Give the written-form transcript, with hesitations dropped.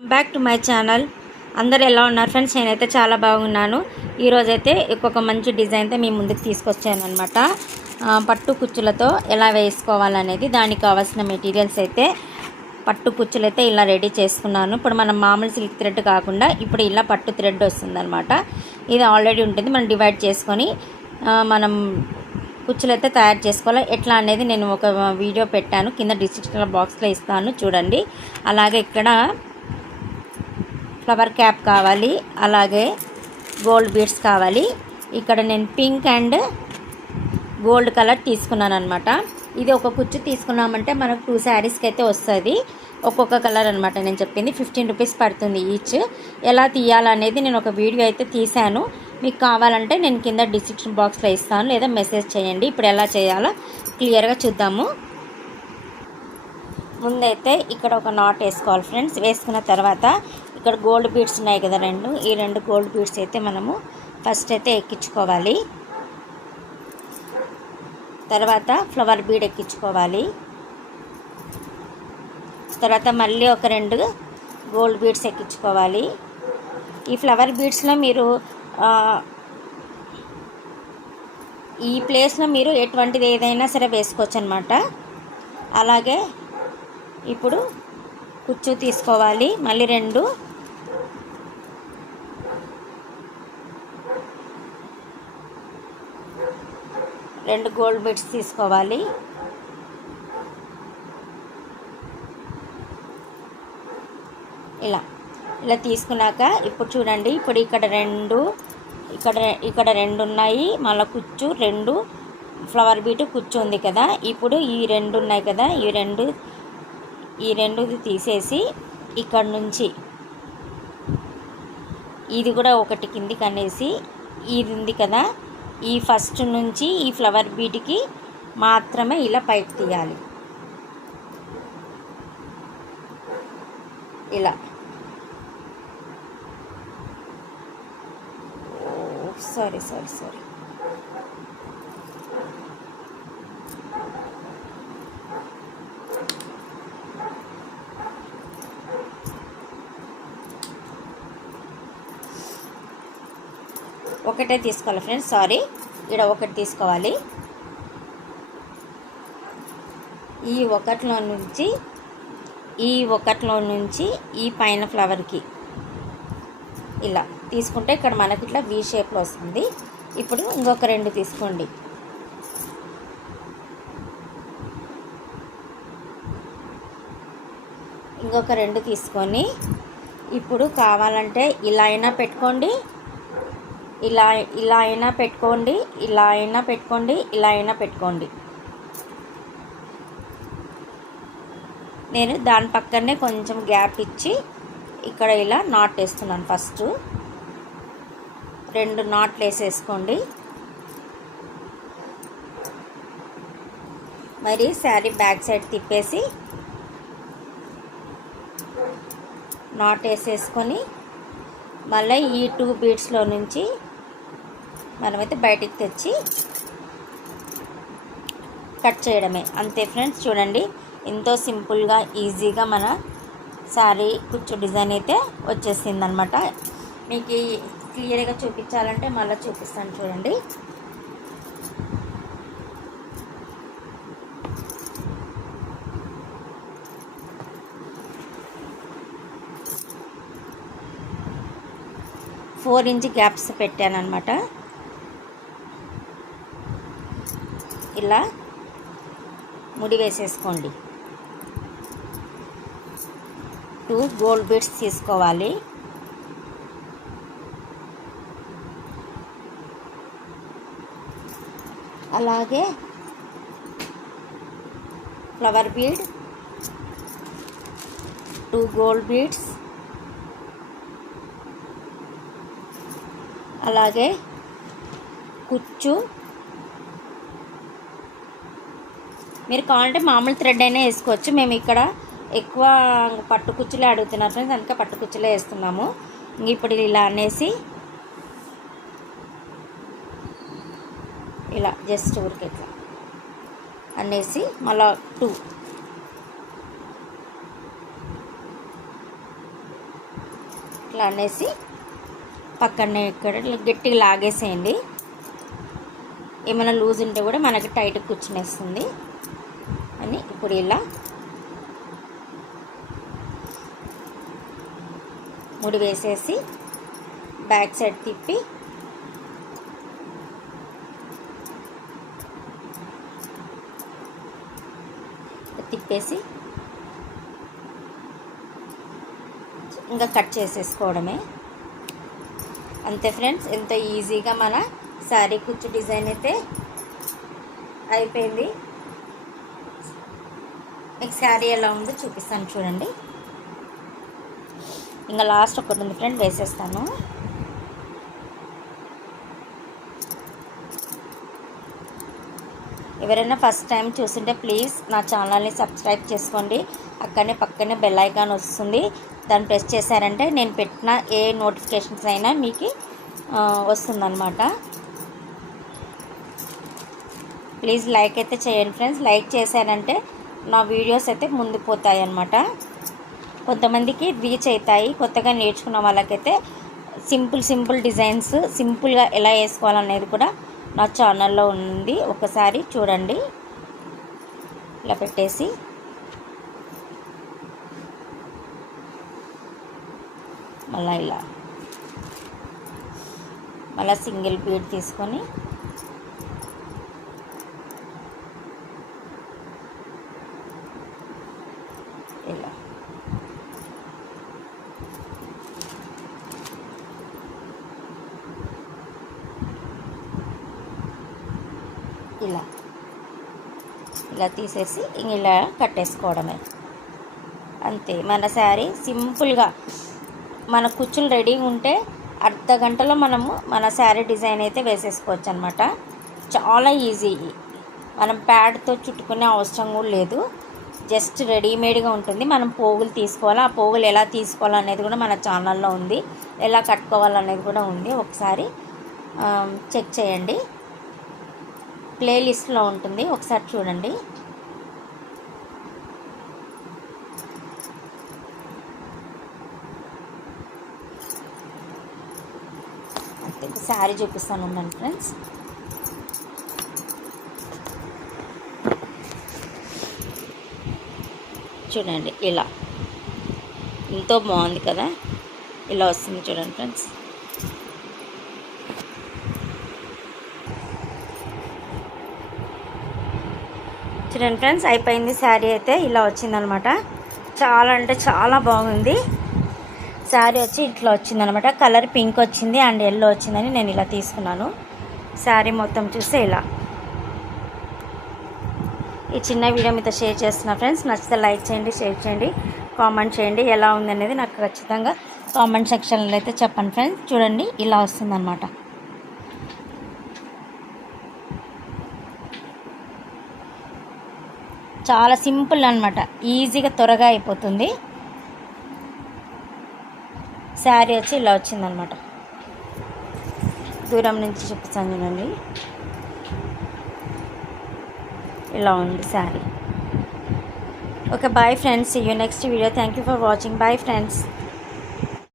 Back to my channel. అందరు ఎలా ఉన్నారు ఫ్రెండ్స్? నేనైతే చాలా బాగున్నాను. ఈరోజైతే ఒక మంచి డిజైన్తో మీ ముందుకు తీసుకొచ్చాను అనమాట. పట్టు కుచ్చులతో ఎలా వేసుకోవాలనేది, దానికి కావాల్సిన మెటీరియల్స్ అయితే పట్టు కుచ్చులు అయితే ఇలా రెడీ చేసుకున్నాను. ఇప్పుడు మనం మామూలు సిల్క్ థ్రెడ్ కాకుండా ఇప్పుడు ఇలా పట్టు థ్రెడ్ వస్తుందన్నమాట. ఇది ఆల్రెడీ ఉంటుంది, మనం డివైడ్ చేసుకొని మనం కుచ్చులు అయితే తయారు చేసుకోవాలి. ఎట్లా అనేది నేను ఒక వీడియో పెట్టాను, కింద డిస్క్రిప్షన్ బాక్స్లో ఇస్తాను చూడండి. అలాగే ఇక్కడ ఫ్లవర్ క్యాప్ కావాలి, అలాగే గోల్డ్ బీడ్స్ కావాలి. ఇక్కడ నేను పింక్ అండ్ గోల్డ్ కలర్ తీసుకున్నాను అనమాట. ఇది ఒక కుచ్చు తీసుకున్నామంటే మనకు 2 శారీస్కి అయితే వస్తుంది. ఒక్కొక్క కలర్ అనమాట. నేను చెప్పింది 15 రూపీస్ పడుతుంది ఈచ్. ఎలా తీయాలనేది నేను ఒక వీడియో అయితే తీశాను. మీకు కావాలంటే నేను కింద డిస్క్రిప్షన్ బాక్స్లో ఇస్తాను, లేదా మెసేజ్ చేయండి. ఇప్పుడు ఎలా చేయాలో క్లియర్గా చూద్దాము. ముందైతే ఇక్కడ ఒక నాట్ వేసుకోవాలి ఫ్రెండ్స్. వేసుకున్న తర్వాత ఇక్కడ గోల్డ్ బీడ్స్ ఉన్నాయి కదా ఈ రెండు గోల్డ్ బీడ్స్ అయితే మనము ఫస్ట్ అయితే ఎక్కించుకోవాలి. తర్వాత ఫ్లవర్ బీడ్ ఎక్కించుకోవాలి. తర్వాత మళ్ళీ ఒక 2 గోల్డ్ బీడ్స్ ఎక్కించుకోవాలి. ఈ ఫ్లవర్ బీడ్స్లో మీరు ఈ ప్లేస్లో మీరు ఎటువంటిది ఏదైనా సరే వేసుకోవచ్చు అనమాట. అలాగే ఇప్పుడు కుచ్చు తీసుకోవాలి. మళ్ళీ 2 గోల్డ్ బీడ్స్ తీసుకోవాలి. ఇలా తీసుకున్నాక ఇప్పుడు చూడండి, ఇప్పుడు ఇక్కడ 2 ఉన్నాయి. మళ్ళీ కుచ్చు 2 ఫ్లవర్ బీట్ కుచ్చు ఉంది కదా. ఇప్పుడు ఈ 2 ఉన్నాయి కదా, ఈ రెండు తీసేసి ఇక్కడ నుంచి ఇది కూడా ఒకటి కిందికి అనేసి, ఇది ఉంది కదా, ఈ ఫస్ట్ నుంచి ఈ ఫ్లవర్ బీట్కి మాత్రమే ఇలా పైకి తీయాలి. ఇలా సారీ ఒకటే తీసుకోవాలి ఫ్రెండ్స్, సారీ. ఇక్కడ ఒకటి తీసుకోవాలి. ఈ ఒకటిలో నుంచి ఈ పైన ఫ్లవర్కి ఇలా తీసుకుంటే ఇక్కడ మనకి ఇట్లా వీ షేప్లో వస్తుంది. ఇప్పుడు ఇంకొక 2 తీసుకోండి. ఇంకొక 2 తీసుకొని ఇప్పుడు కావాలంటే ఇలా అయినా పెట్టుకోండి, ఇలా అయినా పెట్టుకోండి, ఇలా అయినా పెట్టుకోండి, ఇలా అయినా పెట్టుకోండి. నేను దాని పక్కనే కొంచెం గ్యాప్ ఇచ్చి ఇక్కడ ఇలా నాట్ వేస్తున్నాను. ఫస్ట్ 2 నాట్లు వేసేసుకోండి. మరి శారీ బ్యాక్ సైడ్ తిప్పేసి నాట్ వేసేసుకొని మళ్ళీ ఈ 2 బీడ్స్లో నుంచి మనమైతే బయటికి తెచ్చి కట్ చేయడమే, అంతే ఫ్రెండ్స్. చూడండి, ఎంతో సింపుల్గా ఈజీగా మన శారీ కుచ్చు డిజైన్ అయితే వచ్చేసింది అనమాట. మీకు క్లియర్గా చూపించాలంటే మళ్ళీ చూపిస్తాను చూడండి. ఫోర్ ఇంచ్ గ్యాప్స్ పెట్టాను అనమాట. ఇలా ముడి వేసేసుకోండి. 2 గోల్డ్ బీడ్స్ తీసుకోవాలి. అలాగే ఫ్లవర్ బీడ్, 2 గోల్డ్ బీడ్స్, అలాగే కుచ్చు. మీరు కావాలంటే మామూలు థ్రెడ్ అయినా వేసుకోవచ్చు. మేము ఇక్కడ ఎక్కువ పట్టు కుచ్చులే అడుగుతున్నారు ఫ్రెండ్స్, అందుకే పట్టు కుచ్చులే వేస్తున్నాము. ఇప్పుడు ఇలా అనేసి ఇలా జస్ట్ ఊరికి ఇట్లా అనేసి మళ్ళీ 2 ఇలా అనేసి పక్కనే ఇక్కడ గట్టిగా లాగేసేయండి. ఏమైనా లూజ్ ఉంటే కూడా మనకి టైట్ కూర్చునేస్తుంది అని. ఇప్పుడు ఇలా ముడి వేసేసి బ్యాక్ సైడ్ తిప్పి తిప్పేసి ఇంకా కట్ చేసేసుకోవడమే. అంతే ఫ్రెండ్స్, ఎంతో ఈజీగా మన శారీ కుచ్చు డిజైన్ అయితే అయిపోయింది. మీకు శారీ ఎలా ఉందో చూపిస్తాను చూడండి. ఇంకా లాస్ట్ ఒకటి ఉంది ఫ్రెండ్, వేసేస్తాను. ఎవరైనా ఫస్ట్ టైం చూస్తుంటే ప్లీజ్ నా ఛానల్ని సబ్స్క్రైబ్ చేసుకోండి. పక్కనే బెల్ ఐకాన్ వస్తుంది, దాన్ని ప్రెస్ చేశారంటే నేను పెట్టిన ఏ నోటిఫికేషన్స్ అయినా మీకు వస్తుందన్నమాట. ప్లీజ్ లైక్ అయితే చేయండి ఫ్రెండ్స్. లైక్ చేశారంటే నా వీడియోస్ అయితే ముందు పోతాయి అన్నమాట. కొంతమందికి రీచ్ అవుతాయి. కొత్తగా నేర్చుకున్న వాళ్ళకైతే సింపుల్ డిజైన్స్ సింపుల్గా ఎలా వేసుకోవాలనేది కూడా నా ఛానల్లో ఉంది, ఒకసారి చూడండి. ఇలా పెట్టేసి మళ్ళీ సింగిల్ బీడ్ తీసుకొని ఇలా ఇలా తీసేసి ఇలా కట్టేసుకోవడమే. అంతే, మన శారీ సింపుల్గా మన కుచ్చులు రెడీగా ఉంటే అర్ధ గంటలో మనము మన శారీ డిజైన్ అయితే వేసేసుకోవచ్చు అనమాట. చాలా ఈజీ. మనం ప్యాడ్తో చుట్టుకునే అవసరం కూడా లేదు, జస్ట్ రెడీమేడ్గా ఉంటుంది. మనం పోగులు తీసుకోవాలి, ఆ పోగులు ఎలా తీసుకోవాలనేది కూడా మన ఛానల్లో ఉంది, ఎలా కట్టుకోవాలనేది కూడా ఉంది, ఒకసారి చెక్ చేయండి. ప్లేలిస్ట్లో ఉంటుంది, ఒకసారి చూడండి. శారీ చూపిస్తాను ఉండండి ఫ్రెండ్స్. చూడండి, ఇలా ఎంతో బాగుంది కదా, ఇలా వస్తుంది చూడండి ఫ్రెండ్స్. చూడండి ఫ్రెండ్స్, అయిపోయింది. శారీ అయితే ఇలా వచ్చిందనమాట. చాలా అంటే చాలా బాగుంది. శారీ వచ్చి ఇట్లా వచ్చిందనమాట. కలర్ పింక్ వచ్చింది అండ్ ఎల్లో వచ్చిందని నేను ఇలా తీసుకున్నాను. శారీ మొత్తం చూస్తే ఇలా. ఈ చిన్న వీడియో మీతో షేర్ చేస్తున్నా ఫ్రెండ్స్. నచ్చితే లైక్ చేయండి, షేర్ చేయండి, కామెంట్ చేయండి. ఎలా ఉందనేది నాకు ఖచ్చితంగా కామెంట్ సెక్షన్లో అయితే చెప్పండి ఫ్రెండ్స్. చూడండి, ఇలా వస్తుందన్నమాట. చాలా సింపుల్ అన్నమాట, ఈజీగా త్వరగా అయిపోతుంది. శారీ వచ్చి ఇలా వచ్చిందనమాట. దూరం నుంచి చూపిస్తాను చూడండి, ఇలా ఉంది sari. Okay, bye friends. See you next video. Thank you for watching. Bye friends.